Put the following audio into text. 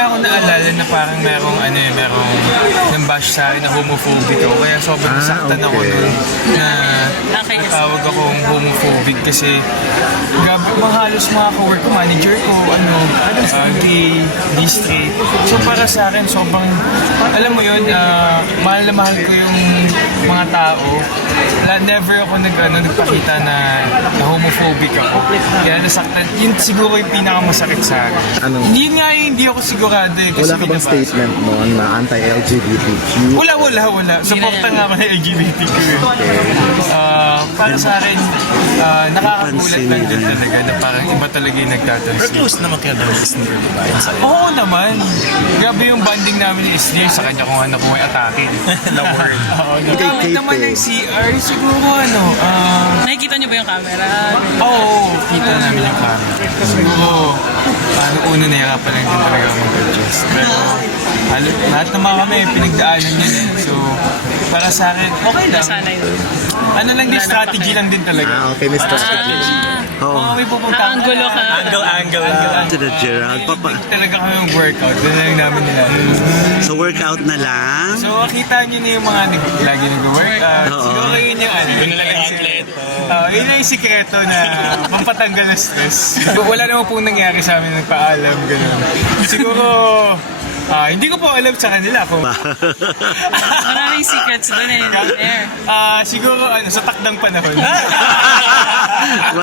nga ako naalala na parang merong nang-bash sa akin na homophobic ako. Kaya sobrang nasaktan ako nun na natawag akong homophobic kasi halos mga ka-work ko, manager ko, gay, straight. So para sa akin, sobrang, alam mo yun, mahal na mahal ko yung mga tao. Never ako nagpakita na homophobic ako. Kaya nasaktan, yun siguro yung pinakamasakit sa akin. Hindi ako sigurado eh. Wala ka bang statement noon na anti-LGBTQ? Wala. Supporta nga ako ng LGBTQ eh. Para sa akin, nakakagulat lang din talaga na parang iba talaga yung nagtatansin. Pero close naman kaya daw is near, diba? Oo naman. Grabe yung banding namin ni Isnir sa kanya kung ano kung may atake. The word. Gamit naman ng CR, siguro Nakikita niyo ba yung camera? Oo, kita namin yung camera. Siguro, una nahirapan lang din talaga ako mag-adjust. Pero lahat naman kami, pinagdaanan yun eh. So, para sa akin, okay lang. Nasanay doon. Ano lang din, strategy lang din talaga. Okay, may strategy. May pupunta. Angulo ka. Angle. Sila Gerald, Talaga kami yung workout. Doon lang namin nila. so workout na lang? So, kita nyo na yung mga lagi nag-workout. Oo. Siguro yun yung Yun na lang yung outlet. Yun na yung sikreto na pampatanggal ng stress. Wala naman pong nangyari sa amin ng paalam, gano'n. Siguro, hindi ko po alam sa kanila kung... Maraming secrets doon eh. There. siguro, sa takdang panahon.